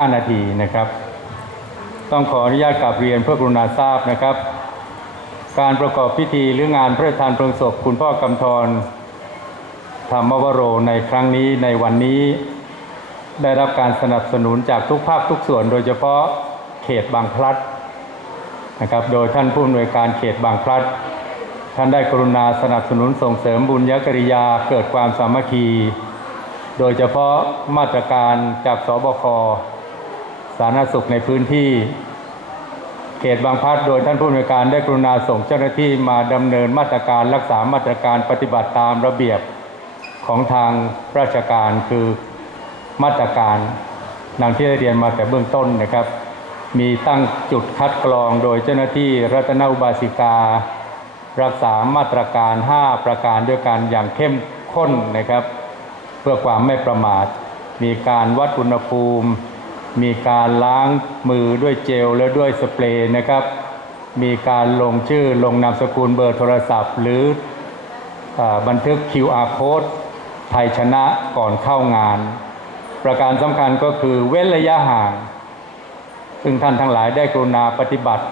5 นาทีนะครับ ต้องขออนุญาตกลับเรียนเพื่อกรุณาทราบนะครับ การประกอบพิธีหรืองานพระราชทานเพลิงศพคุณพ่อกำธรธรรมวโรในครั้งนี้ในวันนี้ ได้รับการสนับสนุนจากทุกภาคทุกส่วน โดยเฉพาะเขตบางพลัดนะครับ โดยท่านผู้อำนวยการเขตบางพลัด ท่านได้กรุณาสนับสนุนส่งเสริมบุญญกริยาเกิดความสามัคคี โดยเฉพาะมาตรการจากสบค สาธารณสุขในพื้นที่ เขตบางพลัดโดยท่านผู้อำนวยการได้กรุณาส่งเจ้าหน้าที่มาดำเนินมาตรการรักษามาตรการปฏิบัติตามระเบียบของทางราชการคือมาตรการดังที่ได้เรียนมาแต่เบื้องต้นนะครับ มีตั้งจุดคัดกรองโดยเจ้าหน้าที่รัตนอุบาสิกา รักษามาตรการ 5 ประการด้วยกันอย่างเข้มข้นนะครับ เพื่อความไม่ประมาท มีการวัดอุณหภูมิ มีการล้างมือด้วยเจลและด้วยสเปรย์นะครับ มีการลงชื่อลงนามสกุลเบอร์โทรศัพท์ หรืออบันทึก QR code ไทยชนะก่อนเข้างาน ประการสำคัญก็คือเว้นระยะห่าง ซึ่งท่านทั้งหลายได้กรุณาปฏิบัติ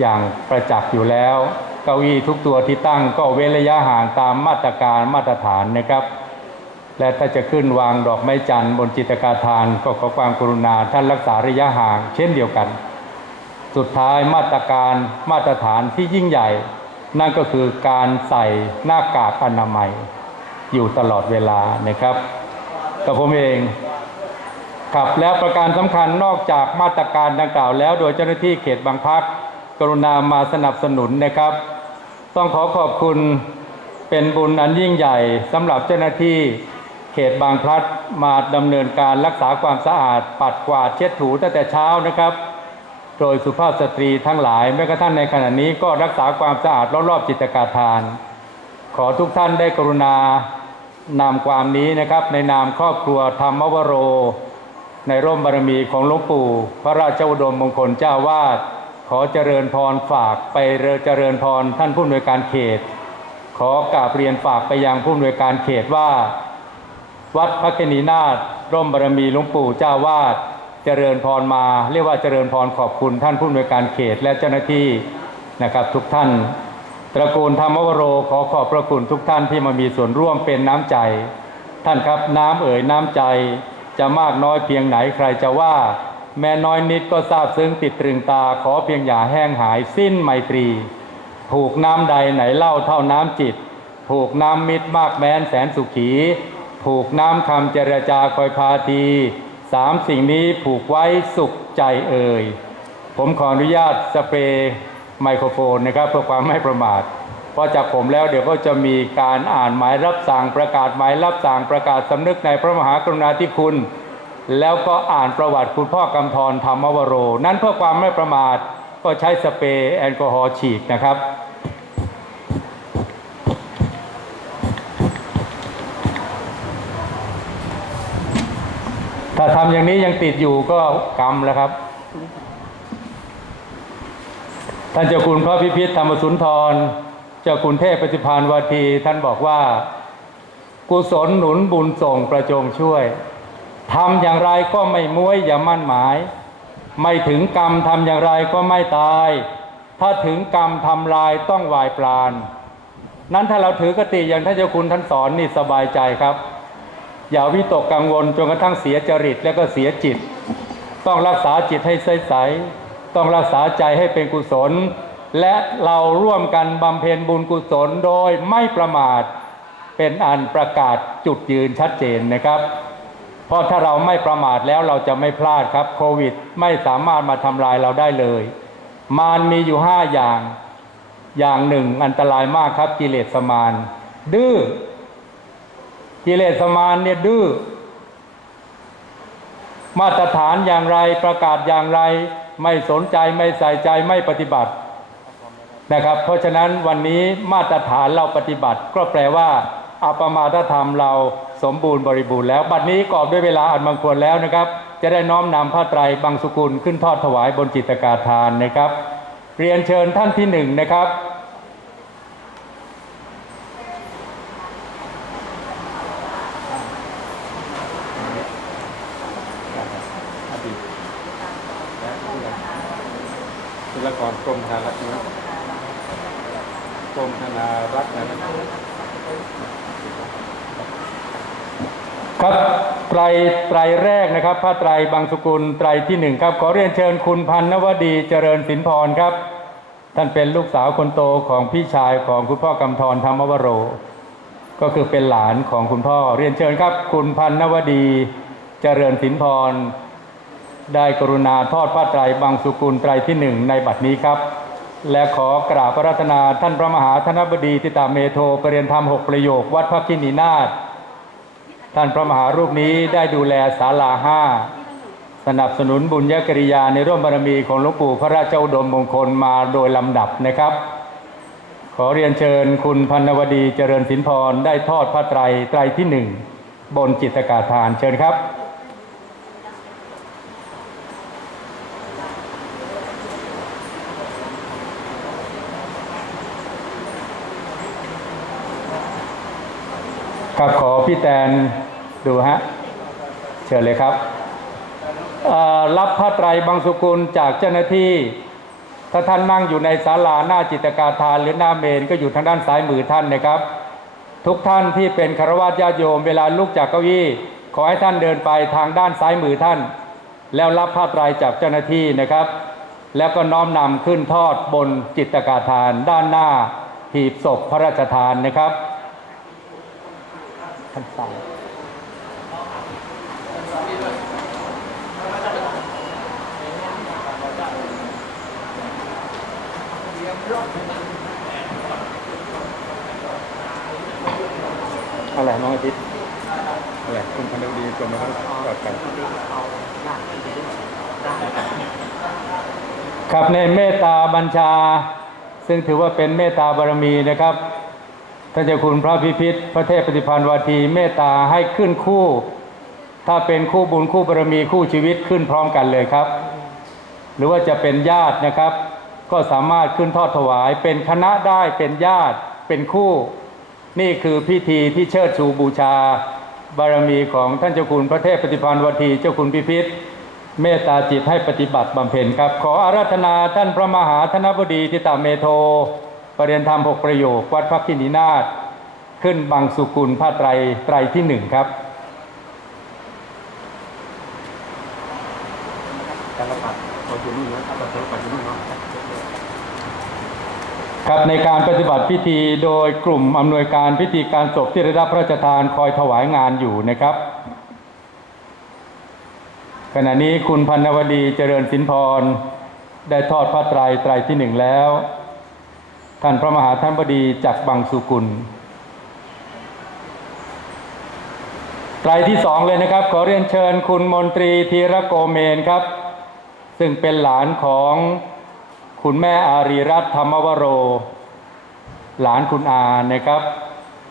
อย่างประจักษ์อยู่แล้ว เก้าอี้ทุกตัวที่ตั้งก็เว้นระยะห่างตามมาตรการมาตรฐานนะครับ และถ้าจะขึ้นวางดอกไม้จันทร์บนจิตกาทานก็ขอความกรุณาท่านรักษาระยะห่าง เช่นเดียวกัน สุดท้ายมาตรการมาตรฐานที่ยิ่งใหญ่ นั่นก็คือการใส่หน้ากากอนามัย อยู่ตลอดเวลานะครับกับผมเองครับแล้วประการสำคัญนอกจากมาตรการดังกล่าวแล้ว โดยเจ้าหน้าที่เขตบางพักกรุณามาสนับสนุนนะครับ ต้องขอขอบคุณเป็นบุญอันยิ่งใหญ่สำหรับเจ้าหน้าที่ ขตบางพลัดมาดำเนินการรักษาความสะอาด ปัดกวาดเช็ดถูตั้งแต่เช้านะครับ โดยสุภาพสตรีทั้งหลายแม้กระทั่งในขณะนี้ก็รักษาความสะอาดรอบๆจิตรกาทาน ขอทุกท่านได้กรุณานำความนี้นะครับ ในนามครอบครัวธรรมวโร ในร่มบารมีของหลวงปู่ พระราชอุดมมงคลเจ้าวาดขอเจริญพรฝากไปเจริญพรท่านผู้อำนวยการเขต ขอกราบเรียนฝากไปยังผู้อำนวยการเขตว่า วัดพระกนีนาถร่มบารมีหลวงปู่เจ้าวาดเจริญพรมา เรียกว่าเจริญพรขอบคุณท่านผู้อำนวยการเขตและเจ้าหน้าที่นะครับทุกท่านตระกูลธรรมวโรขอขอบพระคุณทุกท่านที่มามีส่วนร่วมเป็นน้ำใจ ท่านครับน้ำเอ่ยน้ำใจ จะมากน้อยเพียงไหนใครจะว่า แม้น้อยนิดก็ทราบซึ้งติดตรึงตาขอเพียงอย่าแห้งหายสิ้นไมตรี ผูกน้ำใดไหนเล่าเท่าน้ำจิต ผูกน้ำมิตรมากแม้นแสนสุขี ผูกน้ำคำเจรจาคอยพาทีสามสิ่งนี้ผูกไว้สุขใจเอ่ย ผมขออนุญาตสเปรย์ไมโครโฟนนะครับเพื่อความไม่ประมาทเพราะจากผมแล้วเดี๋ยวก็จะมีการอ่านหมายรับสั่งประกาศหมายรับสั่งประกาศสำนึกในพระมหากรุณาธิคุณ แล้วก็อ่านประวัติคุณพ่อกำธรธรรมวโร นั้นเพื่อความไม่ประมาทก็ใช้สเปรย์แอลกอฮอล์ฉีดนะครับ ถ้าทำอย่างนี้ยังติดอยู่ก็กรรมแล้วครับ ท่านเจ้าคุณพระพิพิธธรรมสุนทร เจ้าคุณเทพปฏิพานวาทีท่านบอกว่า กุศลหนุนบุญส่งประจงช่วยทำอย่างไรก็ไม่ม้วยอย่ามั่นหมาย ไม่ถึงกรรมทำอย่างไรก็ไม่ตาย ถ้าถึงกรรมทำลายต้องวายปราณนั้นถ้าเราถือกติอย่างท่านเจ้าคุณท่านสอนนี่สบายใจครับ อย่าวิตกกังวลจนกระทั่งเสียจริตแล้วก็เสียจิต ต้องรักษาจิตให้ใสๆต้องรักษาใจให้เป็นกุศล และเราร่วมกันบำเพ็ญบุญกุศลโดยไม่ประมาท เป็นอันประกาศจุดยืนชัดเจนนะครับเพราะถ้าเราไม่ประมาทแล้วเราจะไม่พลาดครับโควิดไม่สามารถมาทำลายเราได้เลย มารมีอยู่ห้าอย่าง อย่างหนึ่งอันตรายมากครับกิเลสมารดื้อ กิเลสมารเนี่ยดื้อมาตรฐานอย่างไรประกาศอย่างไร ไม่สนใจไม่ใส่ใจไม่ปฏิบัตินะครับ เพราะฉะนั้นวันนี้มาตรฐานเราปฏิบัติ ก็แปลว่าอัปมาทธรรมเราสมบูรณ์บริบูรณ์แล้ว บัดนี้กรอบด้วยเวลาอันบางควรแล้วนะครับ จะได้น้อมนำผ้าไตรบางสุกุลขึ้นทอดถวายบนจิตกาทานนะครับ เรียนเชิญท่านที่หนึ่งนะครับ ศิลกรกรมธนารักษ์นะกรมธนารักษ์นะครับครับไตรไตรแรกนะครับพระไตรบางสกุลไตรที่หนึ่งครับ ขอเรียนเชิญคุณพันนวดีเจริญสินพรครับ ท่านเป็นลูกสาวคนโตของพี่ชายของคุณพ่อกำธรธรรมวโร ก็คือเป็นหลานของคุณพ่อ เรียนเชิญครับ คุณพันนวดีเจริญสินพร ได้กรุณาทอดผ้าไตรบางสุกุลไตรที่หนึ่งในบัดนี้ครับ และขอกราบพระรัตนาท่านพระมหาธนบดีติตาเมโทปรเรียนธรรมหกประโยค วัดพระกินีนาถท่านพระมหารูปนี้ได้ดูแลศาลาห้าสนับสนุนบุญญกริยาในร่วมบารมีของหลวงปู่พระราชอุดมมงคลมาโดยลำดับนะครับ ขอเรียนเชิญคุณพันวดีเจริญสินพรได้ทอดพระไตรไตรที่หนึ่งบนจิตกาทานเชิญครับ ครับขอ พี่แตนดูฮะ เชิญเลยครับ รับผ้าไตรบางสุกุลจากเจ้าหน้าที่ ถ้าท่านนั่งอยู่ในศาลาหน้าจิตกาทานหรือหน้าเมนก็อยู่ทางด้านซ้ายมือท่านนะครับ ทุกท่านที่เป็นคารวะญาติโยมเวลาลุกจากเก้าอี้ขอให้ท่านเดินไปทางด้านซ้ายมือท่าน แล้วรับผ้าไตรจากเจ้าหน้าที่นะครับ แล้วก็น้อมนำขึ้นทอดบนจิตกาทาน ด้านหน้าหีบศพพระราชทานนะครับ ท่านสายอะไรน้องอาทิตย์อะไรคุณพันธุ์ดีกรมนะครับกอดกันครับในเมตตาบัญชา ซึ่งถือว่าเป็นเมตตาบารมีนะครับ ท่านเจ้าคุณพระพิพิธพระเทพปฏิพันธ์วาทีเมตตาให้ขึ้นคู่ ถ้าเป็นคู่บุญคู่บารมีคู่ชีวิตขึ้นพร้อมกันเลยครับ หรือว่าจะเป็นญาตินะครับ ก็สามารถขึ้นทอดถวาย เป็นคณะได้เป็นญาติเป็นคู่ นี่คือพิธีที่เชิดชูบูชา บารมีของท่านเจ้าคุณพระเทพปฏิพันธ์วทีเจ้าคุณพิพิธเมตตาจิตให้ปฏิบัติบำเพ็ญครับ ขออาราธนาท่านพระมหาธนบดีทิตาเมโท ประเรียนธรรมหกประโยค วัดพระกินีนาถขึ้นบางสุกุลผ้าไตรไตรที่หนึ่งครับครับในการปฏิบัติพิธีโดยกลุ่มอำนวยการพิธีการศพที่ได้รับพระราชทานคอยถวายงานอยู่นะครับ ขณะนี้คุณพันนวดีเจริญสินพร ได้ทอดพระไตรไตรที่หนึ่งแล้ว ท่านพระมหาท่านบดีจากบางสุกุลไตรที่สองเลยนะครับ ขอเรียนเชิญคุณมนตรีธีระโกเมนครับ ซึ่งเป็นหลานของคุณแม่อารีรัตนธรรมวโร หลานคุณอานะครับ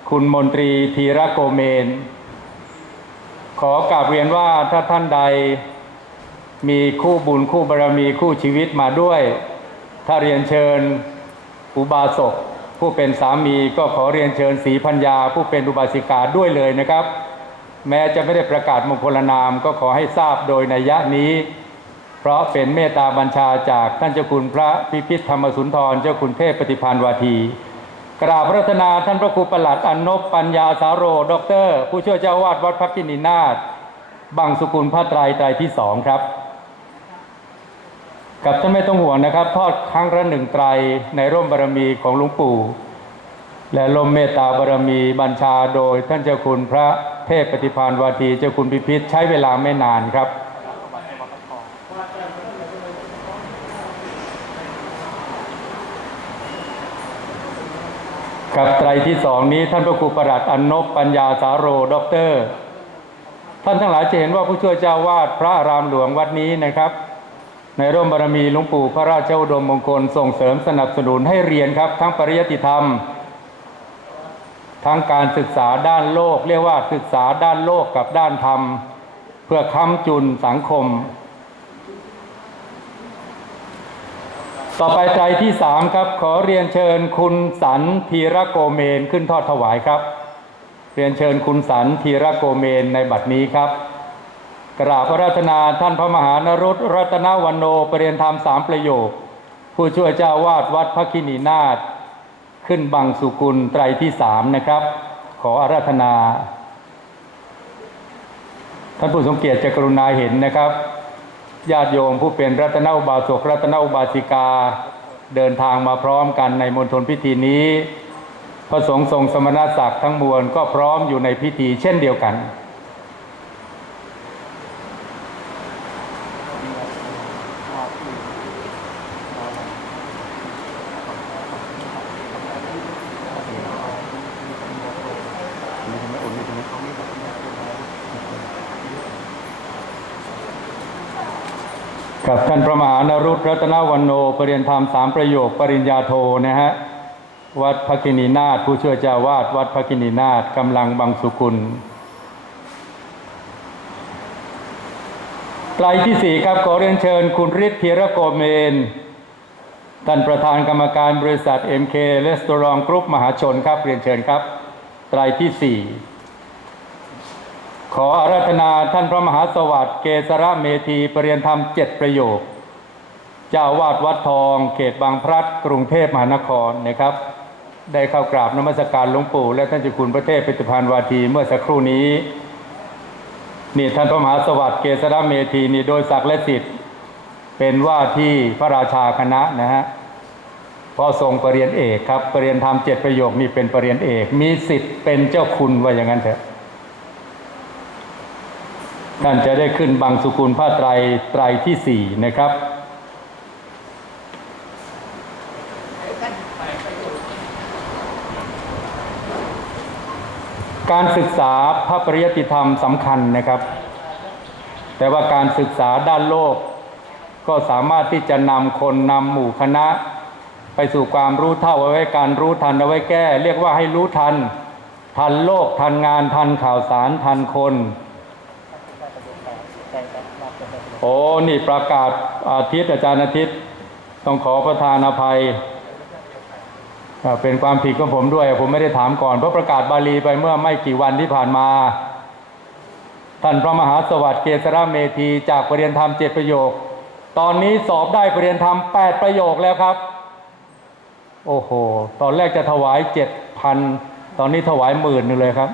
คุณมนตรีธีระโกเมน ขอกราบเรียนว่าถ้าท่านใดมีคู่บุญคู่บารมีคู่ชีวิตมาด้วย ถ้าเรียนเชิญ อุบาสกผู้เป็นสามีก็ขอเรียนเชิญศีพัญญา ผู้เป็นอุบาสิกาด้วยเลยนะครับ แม้จะไม่ได้ประกาศมงคลนามก็ขอให้ทราบโดยนัยยะนี้ เพราะเป็นเมตตาบัญชาจากท่านเจ้าคุณพระพิพิธธรรมสุนทรเจ้าคุณเทพปฏิพันธ์วาทีกราบพระรัตนาท่านพระครูประหลัดอนนบปัญญาสาโรด็อกเตอร์ ผู้ช่วยเจ้าวาดวัดพระกินีนาถบางสุกุลพระไตรไตรที่สองครับ กับท่านไม่ต้องห่วงนะครับ ทอดครั้งละหนึ่งไตรในร่มบารมีของหลวงปู่ และลมเมตตาบารมีบัญชาโดยท่านเจ้าคุณพระเทพปฏิพานวาทีเจ้าคุณพิพิธใช้เวลาไม่นานครับกับไตรที่สองนี้ท่านพระครูประหลัดอนนบปัญญาสาโรด็อกเตอร์ ท่านทั้งหลายจะเห็นว่าผู้ช่วยเจ้าวาดพระอารามหลวงวัดนี้นะครับ ในร่มบารมีหลวงปู่พระราชอุดมมงคลส่งเสริมสนับสนุนให้เรียนครับ ทั้งปริยัติธรรม ทั้งการศึกษาด้านโลก เรียกว่าศึกษาด้านโลกกับด้านธรรม เพื่อค้ำจุนสังคม ต่อไปไตรที่สามครับ ขอเรียนเชิญคุณสันธีระโกเมนขึ้นทอดถวายครับ เรียนเชิญคุณสันธีระโกเมนในบัดนี้ครับ กราบพระรัตนาท่านพระมหานรุตรัตนวันโนปรเรียนธรรมสามประโยค ผู้ช่วยเจ้าวาดวัดพระคินีนาถขึ้นบังสุกุลไตรที่สามนะครับ ขออาราธนา ท่านผู้ทรงเกียรติจะกรุณาเห็นนะครับญาติโยมผู้เป็นรัตนอุบาสกรัตนอุบาสิกา เดินทางมาพร้อมกันในมณฑลพิธีนี้ พระสงฆ์ทรงสมณศักดิ์ทั้งมวลก็พร้อมอยู่ในพิธีเช่นเดียวกัน กับท่านพระมหานรุตรัตนวันโนปรริยนธรรมสามประโยค ปริญญาโทนะฮะวัดพระกินีนาถผู้ช่วยเจ้าวาดวัดพระกินีนาถกำลังบังสุกุลไตรที่สี่ครับขอเรียนเชิญคุณฤทธิ์ธีรโกเมนท่านประธานกรรมการบริษัท MK r e s t a u r a n t Group มหาชนครับ เรียนเชิญครับ ไตรที่สี่ ขออาราธนาท่านพระมหาสวัสดิ์เกษระเมธีปรริยนธรรมเจ็ดประโยค เจ้าวาดวัดทอง เขตบางพลัดกรุงเทพมหานครนะครับ ได้เข้ากราบนมัสการหลวงปู่ และท่านเจ้าคุณพระเทพปิตุพานวาทีเมื่อสักครู่นี้นี่ท่านพระมหาสวัสดิ์เกษระเมธีนี่โดยศักดิ์และสิทธิ์เป็นว่าที่พระราชาคณะนะฮะพอทรงปรริญญาเอกครับปรริญญาธรรมเจ็ดประโยคนี่เป็นปรริญญาเอก มีสิทธิ์เป็นเจ้าคุณว่าอย่างนั้นเถอะ ท่านจะได้ขึ้นบังสุกุลผ้าไตรไตรที่สี่นะครับ การศึกษาพระปริยติธรรมสำคัญนะครับ แต่ว่าการศึกษาด้านโลก ก็สามารถที่จะนำคนนำหมู่คณะ ไปสู่ความรู้เท่าเอาไว้การรู้ทันเอาไว้แก้ เรียกว่าให้รู้ทัน ทันโลกทันงานทันข่าวสารทันคน โอ้นี่ประกาศอาทิตย์อาจารย์อาทิตย์ ต้องขอประทานอภัย เป็นความผิดของผมด้วย ผมไม่ได้ถามก่อน เพราะประกาศบาลีไปเมื่อไม่กี่วันที่ผ่านมา ท่านพระมหาสวัสดิ์เกษรเมธีจากปรริยนธรรมเจ็ดประโยค ตอนนี้สอบได้ปรริยนธรรมแปดประโยคแล้วครับ โอ้โห ตอนแรกจะถวายเจ็ดพันตอนนี้ถวายหมื่นหนึ่งเลยครับ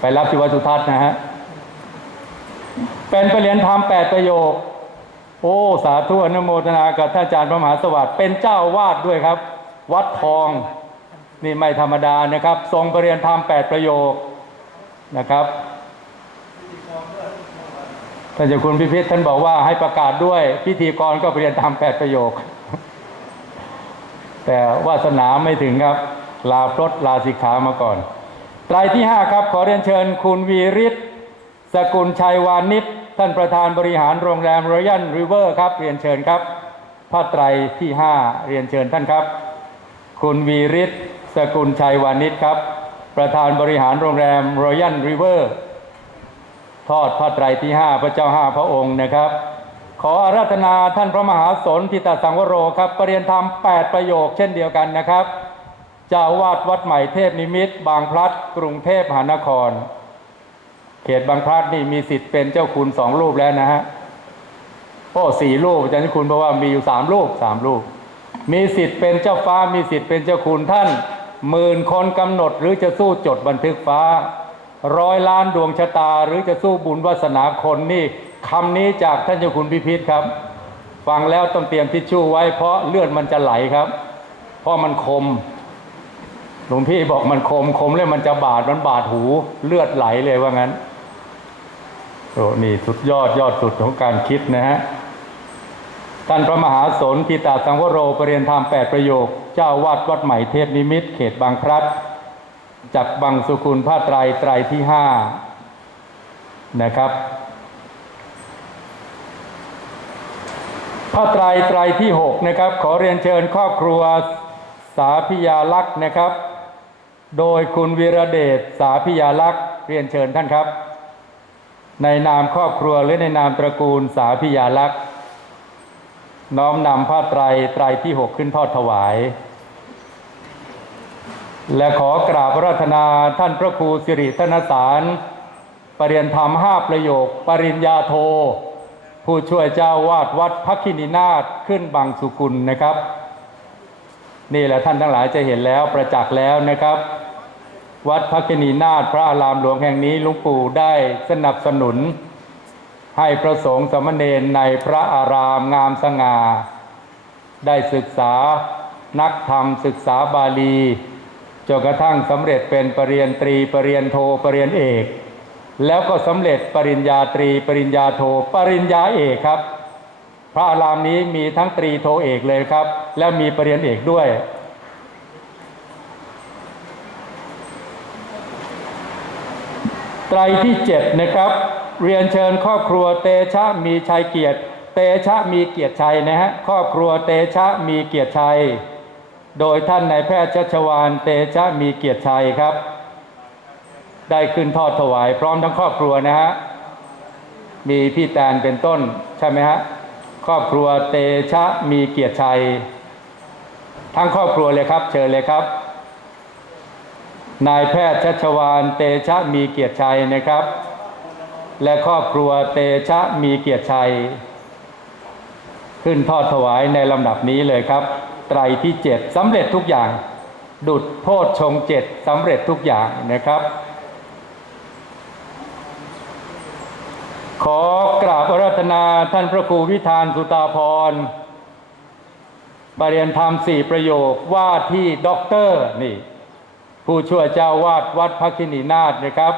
ไปรับที่วัดสุทัศน์นะฮะ เป็นประเรียนธรรมแปดประโยค โอ้ สาธุอนุโมทนากับท่านอาจารย์พระมหาสวัสดิ์เป็นเจ้าวาดด้วยครับ วัดทองนี่ไม่ธรรมดานะครับ ทรงประเรียนธรรมแปดประโยคนะครับท่านเจ้าคุณพิพิธท่านบอกว่าให้ประกาศด้วยพิธีกรก็ปรเรียนธรรมแปดประโยค แต่วาสนาไม่ถึงครับ ลาพรตลาสิกขามาก่อนไตรที่ห้าครับ ขอเรียนเชิญคุณวีริศสกุลชัยวานิช ท่านประธานบริหารโรงแรมรอยัลริเวอร์ครับเรียนเชิญครับผ้าไตรที่ห้าเรียนเชิญท่านครับ คุณวีริศสกุลชัยวานิชครับ ประธานบริหารโรงแรมรอยัลริเวอร์ทอดผ้าไตรที่ห้าพระเจ้าห้าพระองค์นะครับ ขออาราธนาท่านพระมหาสนทิตสังวโรครับปรริยนธรรม 8 ประโยคเช่นเดียวกันนะครับเจ้าวาดวัดใหม่เทพนิมิตร บางพลัด กรุงเทพมหานคร เขตบางพลัดนี่มีสิทธิ์เป็นเจ้าคุณสองรูปแล้วนะฮะโอ้สี่รูปอาจารย์คุณเพราะว่ามีอยู่สามรูปสามรูป มีสิทธิ์เป็นเจ้าฟ้า มีสิทธิ์เป็นเจ้าคุณท่านหมื่นคนกำหนดหรือจะสู้จดบันทึกฟ้า ร้อยล้านดวงชะตา หรือจะสู้บุญวาสนาคนนี่คำนี้จากท่านเจ้าคุณพิพิธครับ ฟังแล้วต้องเตรียมทิชชู่ไว้เพราะเลือดมันจะไหลครับ เพราะมันคมหลวงพี่บอกมันคมคมแล้วมันจะบาดมันบาดหูเลือดไหลเลยว่างั้น โอ้นี่สุดยอดยอดสุดของการคิดนะฮะท่านพระมหาสนทิตาสังวโรปรริยนธรรมแปดประโยค เจ้าวาดวัดใหม่เทพนิมิตรเขตบางพลัดจากบังสุกุลผ้าไตรไตรที่ห้านะครับผ้าไตรไตรที่หกนะครับ ขอเรียนเชิญครอบครัวสาพิยาลักษ์นะครับ โดยคุณวีระเดชสาพิยาลักษ์เรียนเชิญท่านครับ ในนามครอบครัวหรือในนามตระกูลสาพิยาลักษณ์น้อมนำผ้าไตรไตรที่หกขึ้นทอดถวาย และขอกราบราธนาท่านพระครูสิริธนสารปรริยนธรรมห้าประโยค ปริญญาโท ผู้ช่วยเจ้าวาดวัดพักคินินาถขึ้นบางสุกุลนะครับ นี่แหละท่านทั้งหลายจะเห็นแล้วประจักษ์แล้วนะครับ วัดพักนีนาถพระอารามหลวงแห่งนี้ลุงปู่ได้สนับสนุน ให้พระสงฆ์สามเณรในพระอารามงามสง่าได้ศึกษานักธรรมศึกษาบาลีจนกระทั่งสำเร็จเป็นปรริญญาตรีปรริญญาโทปรริญญาเอก แล้วก็สำเร็จปริญญาตรี ปริญญาโท ปริญญาเอกครับ พระอารามนี้มีทั้งตรีโทเอกเลยครับ และมีปริญญาเอกด้วย ไตรที่เจ็ดนะครับ เรียนเชิญครอบครัวเตชะมีชัยเกียรติ เตชะมีเกียรติชัยนะฮะครอบครัวเตชะมีเกียรติชัย โดยท่านนายแพทย์ชัชวานเตชะมีเกียรติชัยครับ ได้ขึ้นทอดถวายพร้อมทั้งครอบครัวนะฮะมีพี่แตนเป็นต้นใช่ไหมฮะครอบครัวเตชะมีเกียรติชัย ทั้งครอบครัวเลยครับ เชิญเลยครับ นายแพทย์ชัชวานเตชะมีเกียรติชัยนะครับ และครอบครัวเตชะมีเกียรติชัย ขึ้นทอดถวายในลำดับนี้เลยครับ ไตรที่เจ็ดสำเร็จทุกอย่าง ดุดโพชงเจ็ดสำเร็จทุกอย่างนะครับ ขอกราบอาราธนาท่านพระครูวิธานสุตาพรปรริยนธรรมสี่ประโยคว่าที่ด็อกเตอร์นี่ ผู้ช่วยเจ้าวาดวัดพักคินีนาถนะครับ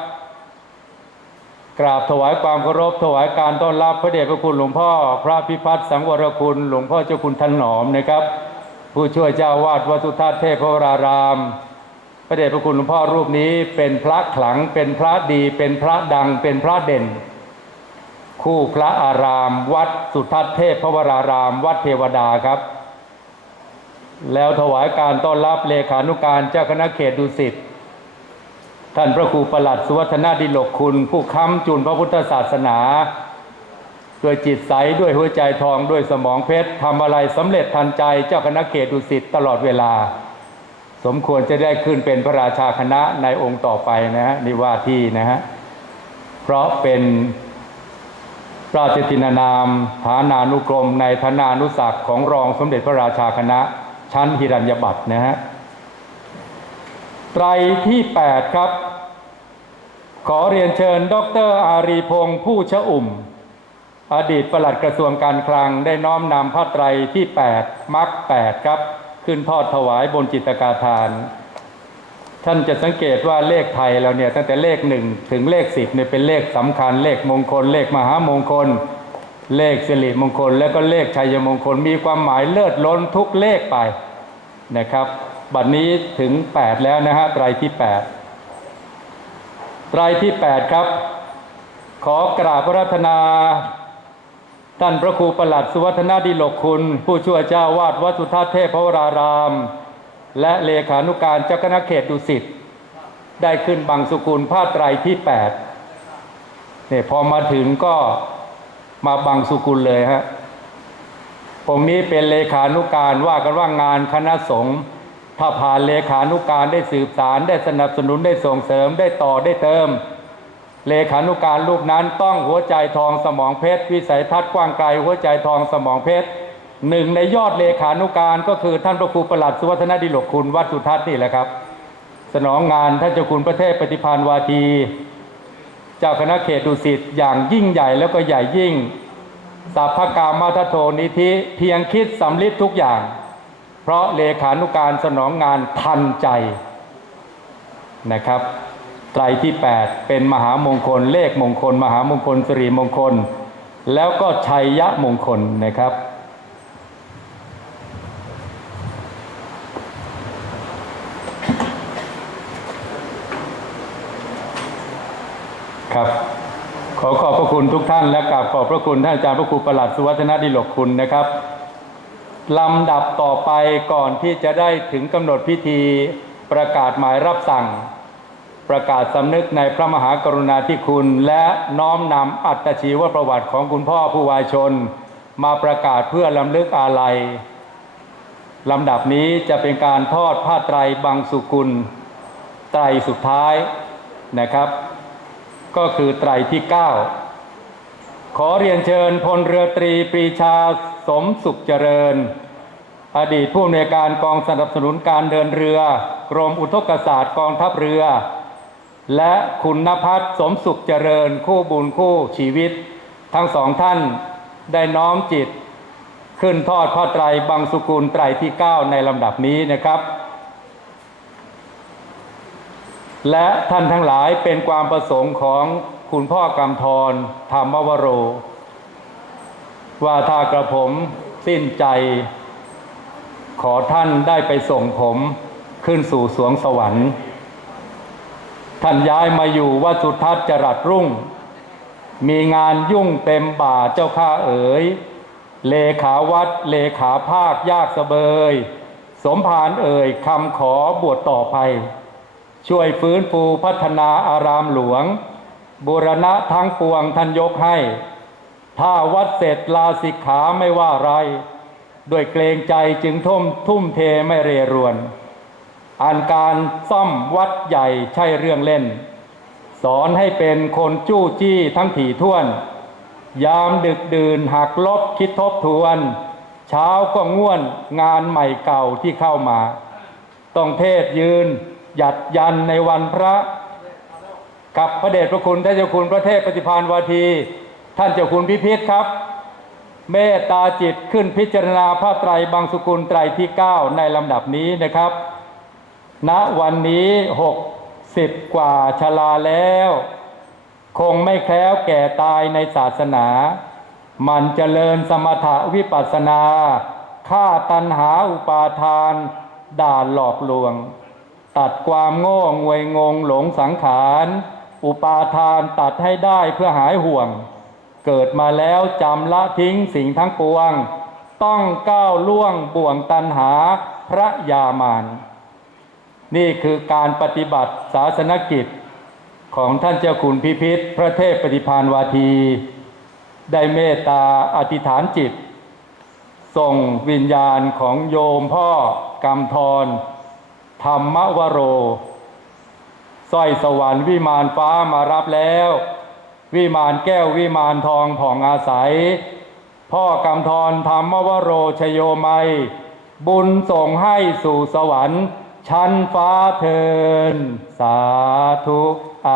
กราบถวายความเคารพถวายการต้อนรับพระเดชพระคุณหลวงพ่อ พระพิพัฒน์สังวรคุณ หลวงพ่อเจ้าคุณทันหนอมนะครับ ผู้ช่วยเจ้าวาดวัดสุทัศน์เทพวราราม พระเดชพระคุณหลวงพ่อรูปนี้เป็นพระขลังเป็นพระดี เป็นพระดังเป็นพระเด่น คู่พระอาราม วัดสุทัศน์เทพวราราม วัดเทวดาครับ แล้วถวายการต้อนรับเลขานุการเจ้าคณะเขตดุสิตท่านพระครูประหลัดสุวัฒนาดิลกคุณ ผู้ค้ำจุนพระพุทธศาสนาด้วยจิตใสด้วยหัวใจทองด้วยสมองเพชรทำอะไรสำเร็จทันใจเจ้าคณะเขตดุสิตตลอดเวลา สมควรจะได้ขึ้นเป็นพระราชาคณะในองค์ต่อไปนะฮะนี่ว่าที่นะฮะเพราะเป็นราชทินานาม ฐานานุกรมในธนานุศักของรองสมเด็จพระราชาคณะ ชั้นหิรัญญบัตรนะฮะไตรที่ 8 ครับ ขอเรียนเชิญ ดรอารีพงศ์ผู้ชะอุ่ม อดีตปลัดกระทรวงการคลังได้น้อมนำพระไตรที่ 8มัก8ครับ ขึ้นทอดถวายบนจิตกาทาน ท่านจะสังเกตว่าเลขไทยเราเนี่ยตั้งแต่เลขหนึ่งถึงเลขสิบเนี่ยเป็นเลขสำคัญ เลขมงคล เลขมหามงคล เลขสิริมงคล แล้วก็เลขชัยมงคลมีความหมายเลิศล้นทุกเลขไป นะครับบัดนี้ถึง 8 แล้วนะฮะไตรที่ 8 ไตรที่ 8 ครับ ขอกราบพระรัตนา ท่านพระครูประหลัดสุวัฒนาดิลกคุณ ผู้ช่วยเจ้าวาดวัดสุทัศน์เทพวราราม และเลขานุการเจ้าคณะเขตดุสิตได้ขึ้นบังสุกุลผ้าไตรที่8เนี่ยพอมาถึงก็มาบังสุกุลเลยฮะ องค์นี้เป็นเลขานุการว่ากันว่างานคณะสงฆ์ถ้าผ่านเลขานุการได้สืบสารได้สนับสนุนได้ส่งเสริมได้ต่อได้เติม เลขานุการรูปนั้นต้องหัวใจทองสมองเพชรวิสัยทัศน์กว้างไกลหัวใจทองสมองเพชรหนึ่งในยอดเลขานุการก็คือท่านพระครูประหลัดสุวัฒนดิลกคุณวัดสุทัศน์นี่แหละครับ สนองงานท่านเจ้าคุณพระเทพปฏิพานวาที เจ้าคณะเขตดุสิตอย่างยิ่งใหญ่แล้วก็ใหญ่ยิ่ง สัพพกามาทโทนิธิเพียงคิดสำลิดทุกอย่าง เพราะเลขานุการสนองงานทันใจนะครับ ไตรที่ 8 เป็นมหามงคล เลขมงคล มหามงคลสิริมงคล แล้วก็ชัยยะมงคลนะครับครับ ขอขอบพระ คุณทุกท่านและกราบขอบพระคุณท่านอาจารย์พระครูประหลัดสุวัฒนดิลกคุณนะครับลำดับต่อไปก่อนที่จะได้ถึงกำหนดพิธีประกาศหมายรับสั่ง ประกาศสำนึกในพระมหากรุณาธิคุณ และน้อมนำอัตชีวประวัติของคุณพ่อผู้วายชน มาประกาศเพื่อลำลึกอาลัยลำดับนี้จะเป็นการทอดผ้าไตรบังสุกุล ไตรสุดท้ายนะครับ ก็คือไตรที่ 9 ขอเรียนเชิญพลเรือตรีปรีชาสมสุขเจริญ อดีตผู้อำนวยการกองสนับสนุนการเดินเรือกรมอุทกศาสตร์กองทัพเรือ และคุณนภัสสมสุขเจริญคู่บุญคู่ชีวิต ทั้งสองท่านได้น้อมจิต ขึ้นทอดผ้าไตรบังสุกุลไตรที่ 9 ในลำดับนี้นะครับ และท่านทั้งหลายเป็นความประสงค์ของ คุณพ่อกำธรธรรมวโร ว่าถ้ากระผมสิ้นใจ ขอท่านได้ไปส่งผมขึ้นสู่สวงสวรรค์ ท่านย้ายมาอยู่วัดสุทัศน์จรัสรุ่ง มีงานยุ่งเต็มบ่าเจ้าข้าเอ๋ย เลขาวัดเลขาภาคยากสะเบย สมภารเอ่ยคำขอบวชต่อไป ช่วยฟื้นฟูพัฒนาอารามหลวง บูรณะทั้งปวงท่านยกให้ ถ้าวัดเสร็จลาสิกขาไม่ว่าไร ด้วยเกรงใจจึงทุ่มทุ่มเทไม่เรรวน อันการซ่อมวัดใหญ่ใช่เรื่องเล่น สอนให้เป็นคนจู้จี้ทั้งถี่ถ้วน ยามดึกดื่นหักลบคิดทบทวน เช้าก็ง่วนงานใหม่เก่าที่เข้ามา ต้องเทศยืนหยัดยันในวันพระ กับพระเดชพระคุณท่านเจ้าคุณพระเทพปฏิพานวาที ท่านเจ้าคุณพิพิธครับ เมตตาจิตขึ้นพิจารณาพระไตรบางสุกุลไตรที่ 9 ในลำดับนี้นะครับ ณวันนี้หกสิบกว่าชลาแล้ว คงไม่แคล้วแก่ตายในศาสนา มันเจริญสมถะวิปัสสนาฆ่าตัณหาอุปาทาน ด่านหลอกลวง ตัดความโง่งวยงงหลงสังขาร อุปาทานตัดให้ได้เพื่อหายห่วง เกิดมาแล้วจำละทิ้งสิ่งทั้งปวง ต้องก้าวล่วงบ่วงตันหาพระยามานนี่คือการปฏิบัติศาสนกิจของท่านเจ้าคุณพิพิธพระเทพปฏิพานวาที ได้เมตตาอธิษฐานจิต ส่งวิญญาณของโยมพ่อกำธรธรรมวโร สร้อยสวรรค์วิมานฟ้ามารับแล้ว วิมานแก้ววิมานทองผ่องอาศัย พ่อกำธรธรรมวโรชโยไมยบุญส่งให้สู่สวรรค์ ชั้นฟ้าเทิน สาธุอ